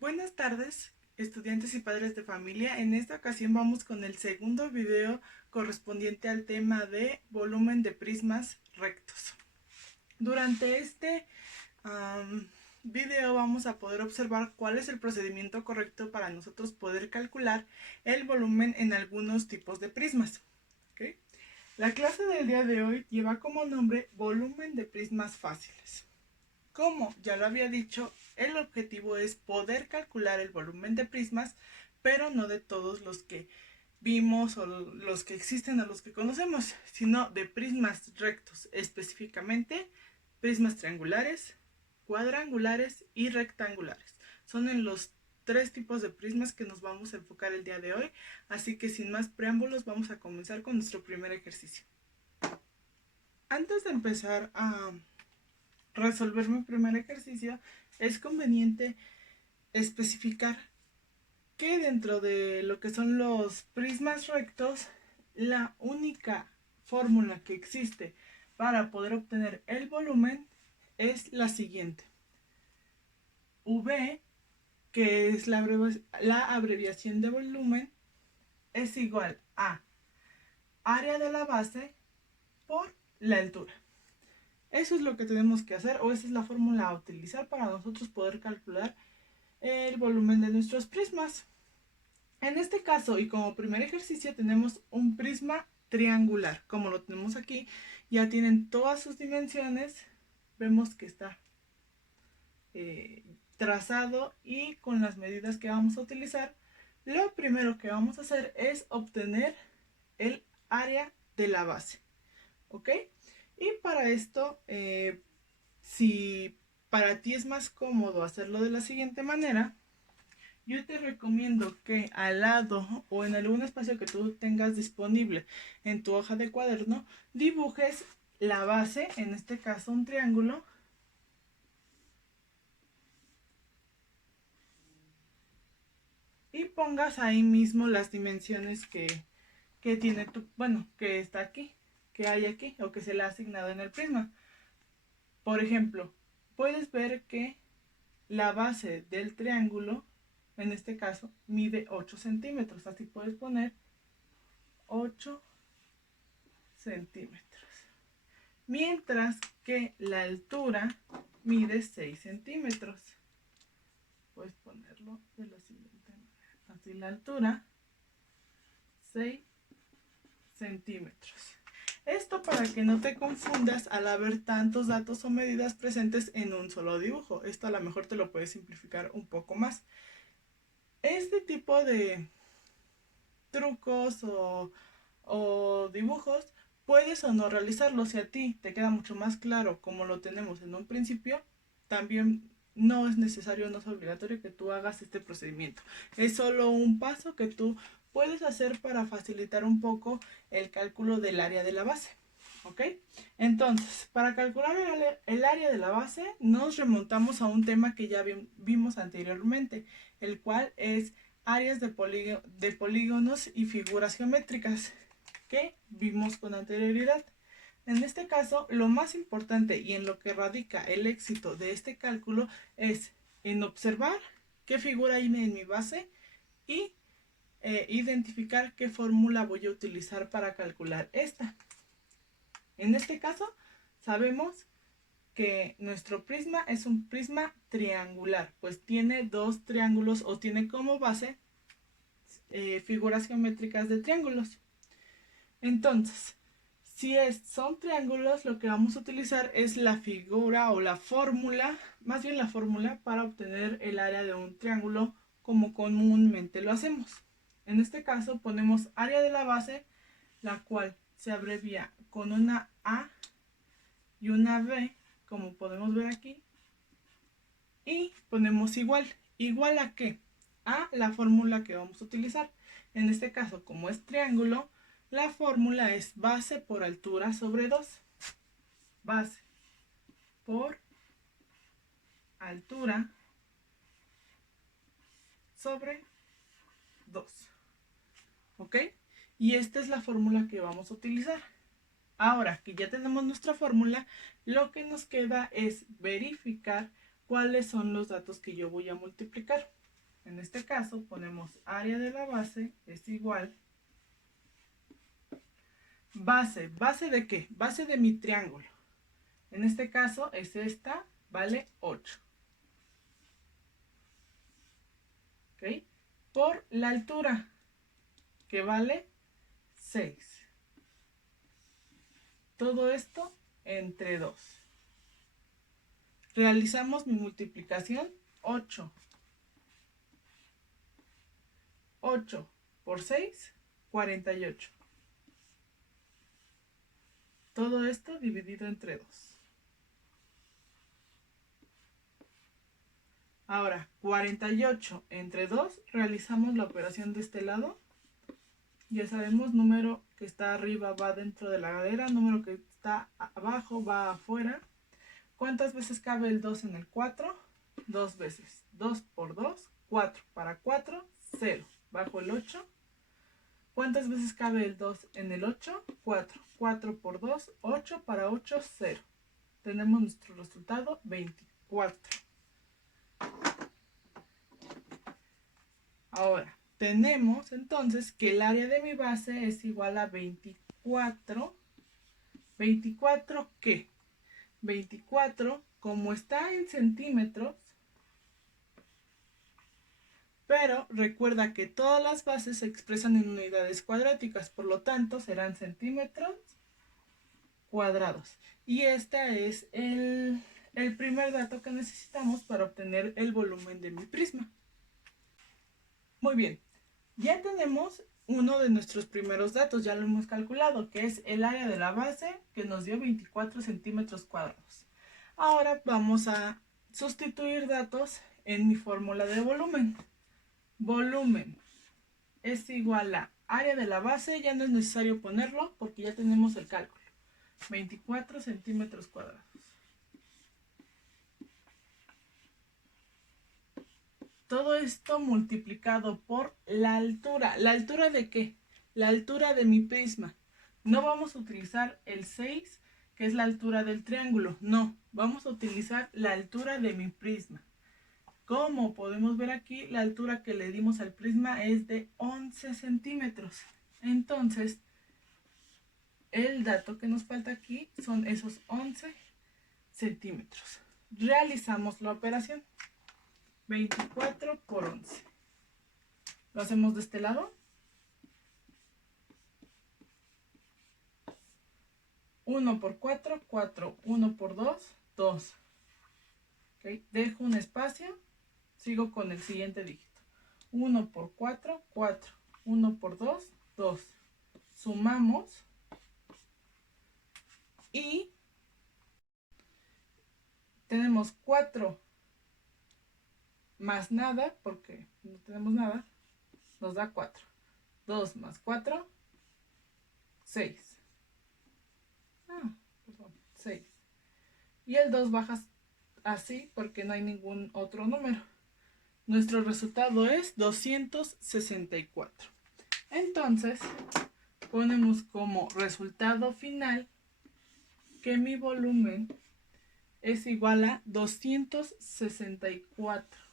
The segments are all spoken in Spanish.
Buenas tardes, estudiantes y padres de familia. En esta ocasión vamos con el segundo video correspondiente al tema de volumen de prismas rectos. Durante este video vamos a poder observar cuál es el procedimiento correcto para nosotros poder calcular el volumen en algunos tipos de prismas. ¿Okay? La clase del día de hoy lleva como nombre volumen de prismas fáciles. Como ya lo había dicho, el objetivo es poder calcular el volumen de prismas, pero no de todos los que vimos o los que existen o los que conocemos, sino de prismas rectos, específicamente prismas triangulares, cuadrangulares y rectangulares. Son en los tres tipos de prismas que nos vamos a enfocar el día de hoy, así que sin más preámbulos vamos a comenzar con nuestro primer ejercicio. Antes de empezar a resolver mi primer ejercicio, es conveniente especificar que dentro de lo que son los prismas rectos, la única fórmula que existe para poder obtener el volumen es la siguiente. V, que es la abreviación de volumen, es igual a área de la base por la altura. Eso es lo que tenemos que hacer, o esa es la fórmula a utilizar para nosotros poder calcular el volumen de nuestros prismas. En este caso, y como primer ejercicio, tenemos un prisma triangular. Como lo tenemos aquí, ya tienen todas sus dimensiones. Vemos que está trazado y con las medidas que vamos a utilizar. Lo primero que vamos a hacer es obtener el área de la base. ¿Ok? Y para esto, si para ti es más cómodo hacerlo de la siguiente manera, yo te recomiendo que al lado o en algún espacio que tú tengas disponible en tu hoja de cuaderno, dibujes la base, en este caso un triángulo, y pongas ahí mismo las dimensiones que tiene tu, bueno, que está aquí, que hay aquí o que se le ha asignado en el prisma. Por ejemplo, puedes ver que la base del triángulo, en este caso, mide 8 centímetros. Así puedes poner 8 centímetros. Mientras que la altura mide 6 centímetros. Puedes ponerlo de la siguiente manera. Así la altura, 6 centímetros. Esto para que no te confundas al haber tantos datos o medidas presentes en un solo dibujo. Esto a lo mejor te lo puedes simplificar un poco más. Este tipo de trucos o dibujos puedes o no realizarlos. Si a ti te queda mucho más claro como lo tenemos en un principio, también no es necesario, no es obligatorio que tú hagas este procedimiento. Es solo un paso que tú puedes hacer para facilitar un poco el cálculo del área de la base. ¿Ok? Entonces, para calcular el área de la base, nos remontamos a un tema que ya vimos anteriormente, el cual es áreas de polígonos y figuras geométricas que vimos con anterioridad. En este caso, lo más importante y en lo que radica el éxito de este cálculo es en observar qué figura hay en mi base y identificar qué fórmula voy a utilizar para calcular esta. En este caso, sabemos que nuestro prisma es un prisma triangular, pues tiene dos triángulos o tiene como base figuras geométricas de triángulos. Entonces, si son triángulos, lo que vamos a utilizar es la figura o la fórmula, más bien la fórmula para obtener el área de un triángulo como comúnmente lo hacemos. En este caso ponemos área de la base, la cual se abrevia con una A y una B, como podemos ver aquí, y ponemos igual. ¿Igual a qué? A la fórmula que vamos a utilizar. En este caso, como es triángulo, la fórmula es base por altura sobre 2. Base por altura sobre 2. ¿Ok? Y esta es la fórmula que vamos a utilizar. Ahora que ya tenemos nuestra fórmula, lo que nos queda es verificar cuáles son los datos que yo voy a multiplicar. En este caso ponemos área de la base es igual. ¿Base de qué? Base de mi triángulo. En este caso es esta, vale 8. ¿Ok? Por la altura, que vale 6. Todo esto entre 2. Realizamos mi multiplicación. 8 por 6, 48. Todo esto dividido entre 2. Ahora, 48 entre 2, realizamos la operación de este lado. Ya sabemos, número que está arriba va dentro de la ladera, número que está abajo va afuera. ¿Cuántas veces cabe el 2 en el 4? 2 veces. 2 por 2, 4. Para 4, 0. Bajo el 8. ¿Cuántas veces cabe el 2 en el 8? 4. 4 por 2, 8. Para 8, 0. Tenemos nuestro resultado, 24. Ahora, tenemos entonces que el área de mi base es igual a 24. ¿24 qué? 24, como está en centímetros, pero recuerda que todas las bases se expresan en unidades cuadráticas, por lo tanto serán centímetros cuadrados. Y este es el primer dato que necesitamos para obtener el volumen de mi prisma. Muy bien, ya tenemos uno de nuestros primeros datos, ya lo hemos calculado, que es el área de la base, que nos dio 24 centímetros cuadrados. Ahora vamos a sustituir datos en mi fórmula de volumen. Volumen es igual a área de la base, ya no es necesario ponerlo porque ya tenemos el cálculo. 24 centímetros cuadrados. Todo esto multiplicado por la altura. ¿La altura de qué? La altura de mi prisma. No vamos a utilizar el 6, que es la altura del triángulo. No, vamos a utilizar la altura de mi prisma. Como podemos ver aquí, la altura que le dimos al prisma es de 11 centímetros. Entonces, el dato que nos falta aquí son esos 11 centímetros. Realizamos la operación. 24 por 11. Lo hacemos de este lado. 1 por 4, 4. 1 por 2, 2. ¿Okay? Dejo un espacio. Sigo con el siguiente dígito. 1 por 4, 4. 1 por 2, 2. Sumamos. Y tenemos 4 más nada, porque no tenemos nada, nos da 4. 2 más 4, 6. Perdón, 6. Y el 2 baja así porque no hay ningún otro número. Nuestro resultado es 264. Entonces, ponemos como resultado final que mi volumen es igual a 264.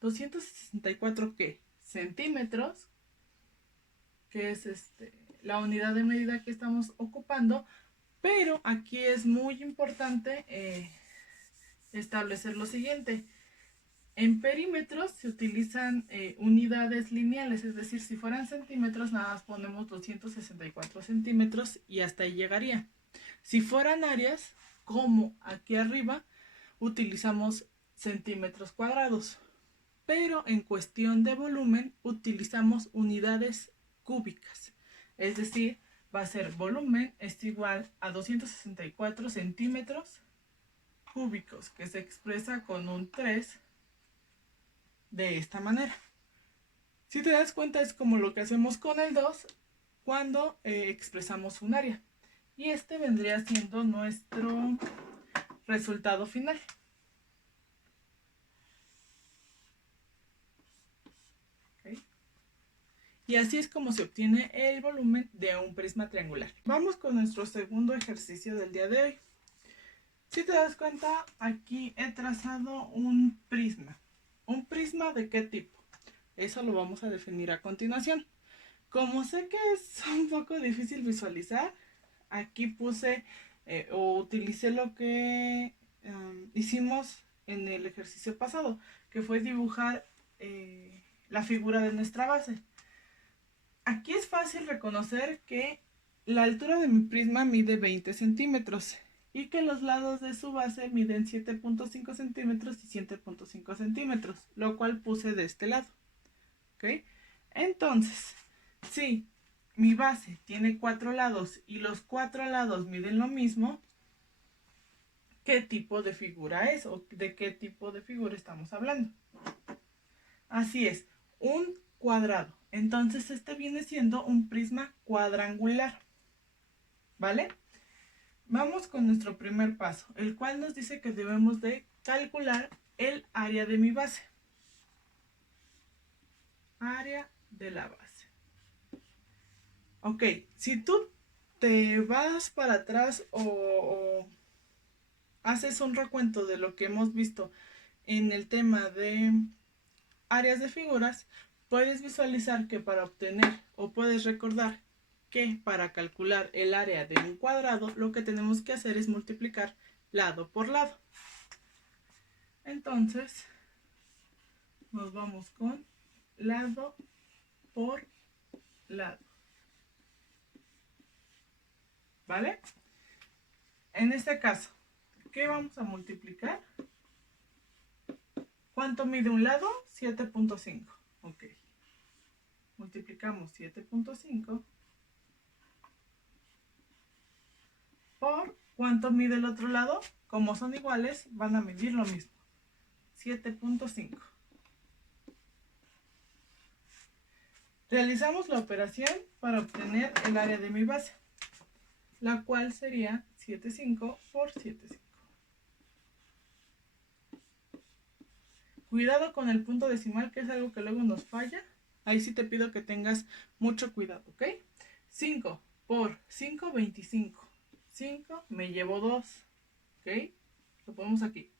264 ¿qué? Centímetros, que es la unidad de medida que estamos ocupando, pero aquí es muy importante establecer lo siguiente. En perímetros se utilizan unidades lineales, es decir, si fueran centímetros nada más ponemos 264 centímetros y hasta ahí llegaría. Si fueran áreas, como aquí arriba, utilizamos centímetros cuadrados. Pero en cuestión de volumen utilizamos unidades cúbicas. Es decir, va a ser volumen es igual a 264 centímetros cúbicos, que se expresa con un 3 de esta manera. Si te das cuenta es como lo que hacemos con el 2 cuando expresamos un área. Y este vendría siendo nuestro resultado final. Y así es como se obtiene el volumen de un prisma triangular. Vamos con nuestro segundo ejercicio del día de hoy. Si te das cuenta, aquí he trazado un prisma. ¿Un prisma de qué tipo? Eso lo vamos a definir a continuación. Como sé que es un poco difícil visualizar, aquí puse o utilicé lo que hicimos en el ejercicio pasado, que fue dibujar la figura de nuestra base. Aquí es fácil reconocer que la altura de mi prisma mide 20 centímetros y que los lados de su base miden 7.5 centímetros y 7.5 centímetros, lo cual puse de este lado. ¿Ok? Entonces, si mi base tiene 4 lados y los 4 lados miden lo mismo, ¿qué tipo de figura es o de qué tipo de figura estamos hablando? Así es, un cuadrado. Entonces este viene siendo un prisma cuadrangular. ¿Vale? Vamos con nuestro primer paso, el cual nos dice que debemos de calcular el área de mi base. Área de la base. Ok, si tú te vas para atrás o haces un recuento de lo que hemos visto en el tema de áreas de figuras, puedes visualizar que para obtener o puedes recordar que para calcular el área de un cuadrado lo que tenemos que hacer es multiplicar lado por lado. Entonces nos vamos con lado por lado. ¿Vale? En este caso, ¿qué vamos a multiplicar? ¿Cuánto mide un lado? 7.5. Ok. Multiplicamos 7.5 por ¿cuánto mide el otro lado? Como son iguales, van a medir lo mismo. 7.5. Realizamos la operación para obtener el área de mi base, la cual sería 7.5 por 7.5. Cuidado con el punto decimal, que es algo que luego nos falla. Ahí sí te pido que tengas mucho cuidado, ¿ok? 5 por 5, 25. 5 me llevo 2, ¿ok? Lo ponemos aquí.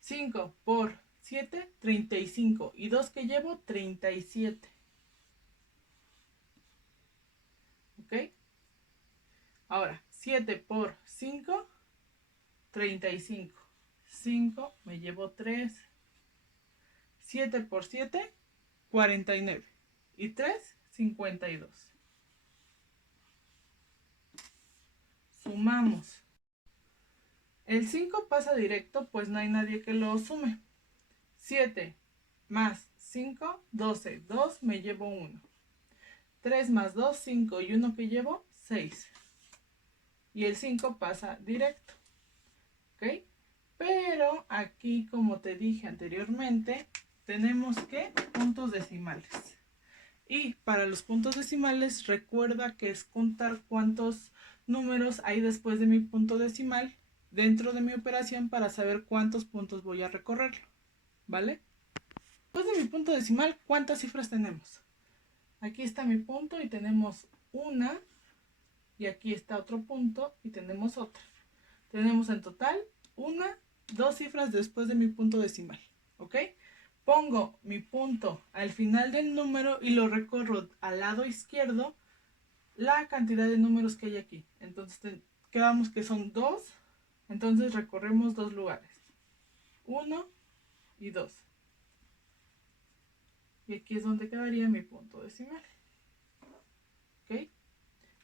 5 por 7, 35. Y 2 que llevo, 37. ¿Ok? Ahora, 7 por 5, 35. 5 me llevo 3. 7 por 7, 49. Y 3, 52. Sumamos. El 5 pasa directo, pues no hay nadie que lo sume. 7 más 5, 12. 2 me llevo 1. 3 más 2, 5. Y 1 que llevo, 6. Y el 5 pasa directo. ¿Ok? Pero aquí, como te dije anteriormente, tenemos que puntos decimales. Y para los puntos decimales, recuerda que es contar cuántos números hay después de mi punto decimal dentro de mi operación para saber cuántos puntos voy a recorrer. ¿Vale? Después de mi punto decimal, ¿cuántas cifras tenemos? Aquí está mi punto y tenemos una. Y aquí está otro punto y tenemos otra. Tenemos en total dos cifras después de mi punto decimal. ¿Ok? Pongo mi punto al final del número y lo recorro al lado izquierdo la cantidad de números que hay aquí. Entonces quedamos que son 2. Entonces recorremos 2 lugares. 1 y 2. Y aquí es donde quedaría mi punto decimal. ¿Ok?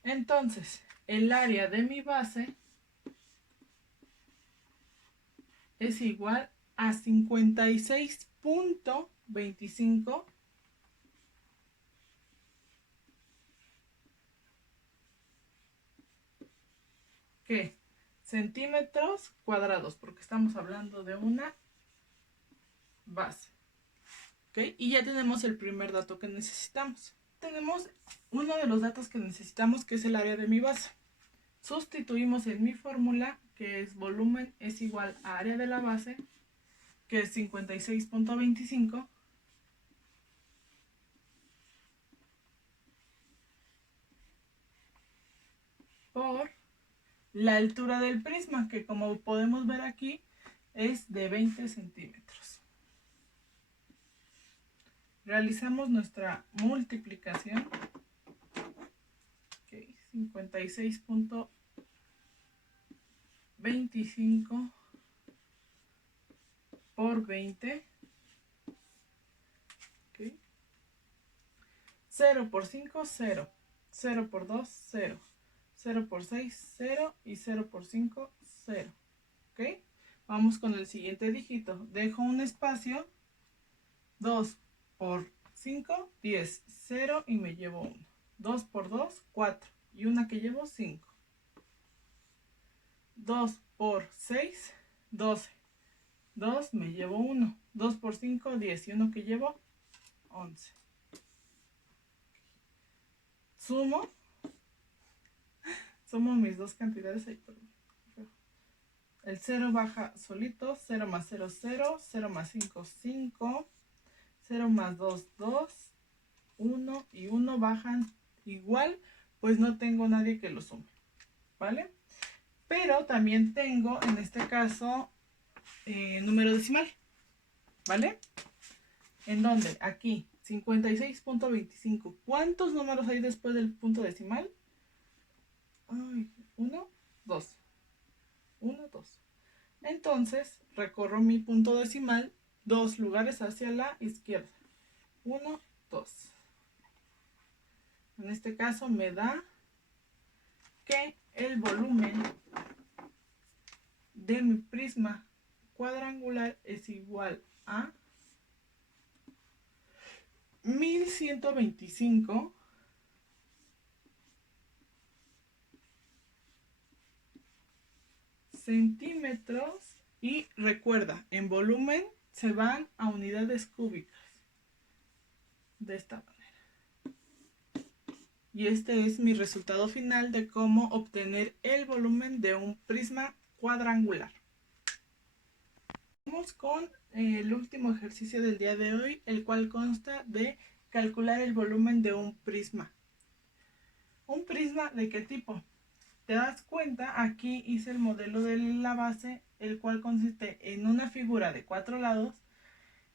Entonces, el área de mi base es igual a 56.25 ¿qué? Centímetros cuadrados, porque estamos hablando de una base. ¿Ok? Y ya tenemos el primer dato que necesitamos. Tenemos uno de los datos que necesitamos, que es el área de mi base. Sustituimos en mi fórmula, que es volumen es igual a área de la base, que es 56.25, por la altura del prisma, que como podemos ver aquí es de 20 centímetros. Realizamos nuestra multiplicación. 56.25 por 20. 0 por 5, 0. 0 por 2, 0. 0 por 6, 0. Y 0 por 5, 0. ¿Ok? Vamos con el siguiente dígito. Dejo un espacio. 2 por 5, 10. 0 y me llevo 1. 2 por 2, 4. Y una que llevo, 5. 2 por 6, 12. 2 me llevo 1. 2 por 5, 10. Y uno que llevo, 11. Sumo mis dos cantidades ahí, perdón. El 0 baja solito, 0 más 0, 0, 0 más 5, 5, 0 más 2, 2, 1 y 1 bajan igual, pues no tengo nadie que lo sume, ¿vale? Pero también tengo, en este caso, número decimal, ¿vale? ¿En dónde? Aquí, 56.25. ¿Cuántos números hay después del punto decimal? Ay, 1, 2. 1, 2. Entonces, recorro mi punto decimal 2 lugares hacia la izquierda. 1, 2. En este caso me da que el volumen de mi prisma cuadrangular es igual a 1125 centímetros. Y recuerda, en volumen se van a unidades cúbicas. De esta manera. Y este es mi resultado final de cómo obtener el volumen de un prisma cuadrangular. Vamos con el último ejercicio del día de hoy, el cual consta de calcular el volumen de un prisma. ¿Un prisma de qué tipo? ¿Te das cuenta? Aquí hice el modelo de la base, el cual consiste en una figura de 4 lados,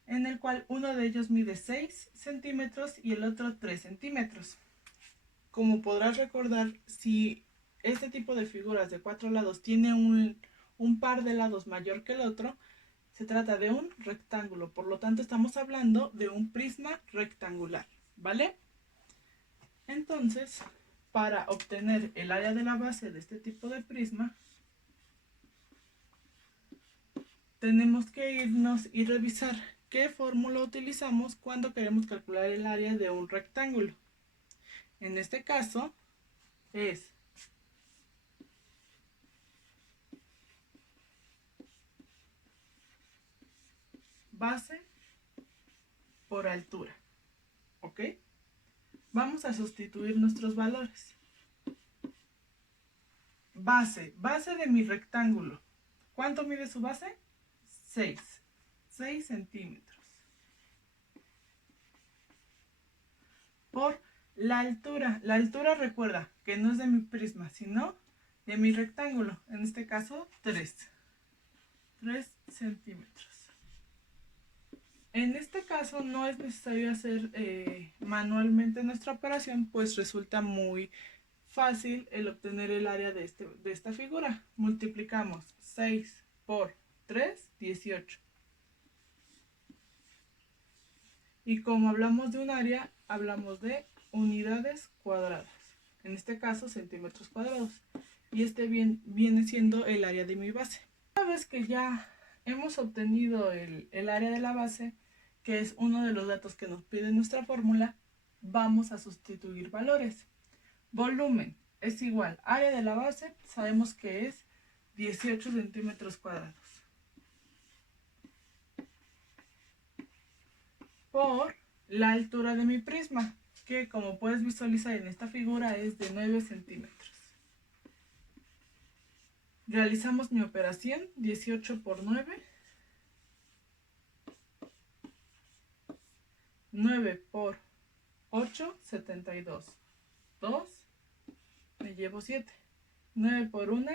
en el cual uno de ellos mide 6 centímetros y el otro 3 centímetros. Como podrás recordar, si este tipo de figuras de 4 lados tiene un par de lados mayor que el otro, se trata de un rectángulo. Por lo tanto, estamos hablando de un prisma rectangular, ¿vale? Entonces, para obtener el área de la base de este tipo de prisma, tenemos que irnos y revisar qué fórmula utilizamos cuando queremos calcular el área de un rectángulo. En este caso, es base por altura, ¿ok? Vamos a sustituir nuestros valores. Base de mi rectángulo. ¿Cuánto mide su base? 6 centímetros. Por la altura. La altura, recuerda que no es de mi prisma, sino de mi rectángulo. En este caso, 3 centímetros. En este caso no es necesario hacer manualmente nuestra operación, pues resulta muy fácil el obtener el área de esta figura. Multiplicamos 6 por 3, 18. Y como hablamos de un área, hablamos de unidades cuadradas. En este caso, centímetros cuadrados. Y este viene siendo el área de mi base. Una vez que ya hemos obtenido el área de la base, que es uno de los datos que nos pide nuestra fórmula, vamos a sustituir valores. Volumen es igual a área de la base, sabemos que es 18 centímetros cuadrados. Por la altura de mi prisma, que como puedes visualizar en esta figura es de 9 centímetros. Realizamos mi operación, 18 por 9. 9 por 8, 72. 2, me llevo 7. 9 por 1,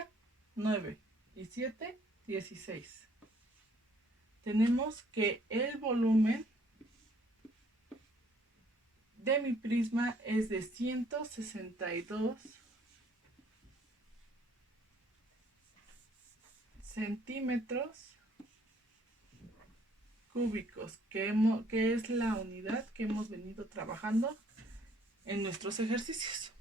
9. Y 7, 16. Tenemos que el volumen de mi prisma es de 162 centímetros cúbicos, que es la unidad que hemos venido trabajando en nuestros ejercicios.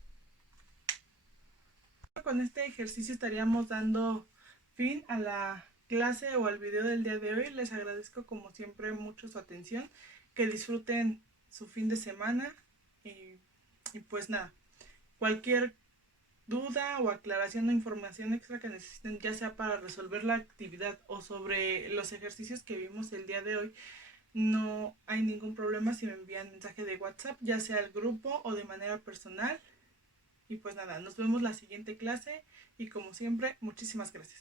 Con este ejercicio estaríamos dando fin a la clase o al video del día de hoy. Les agradezco como siempre mucho su atención, que disfruten su fin de semana y pues nada, cualquier duda o aclaración o información extra que necesiten, ya sea para resolver la actividad o sobre los ejercicios que vimos el día de hoy, no hay ningún problema si me envían mensaje de WhatsApp, ya sea al grupo o de manera personal. Y pues nada, nos vemos la siguiente clase y como siempre, muchísimas gracias.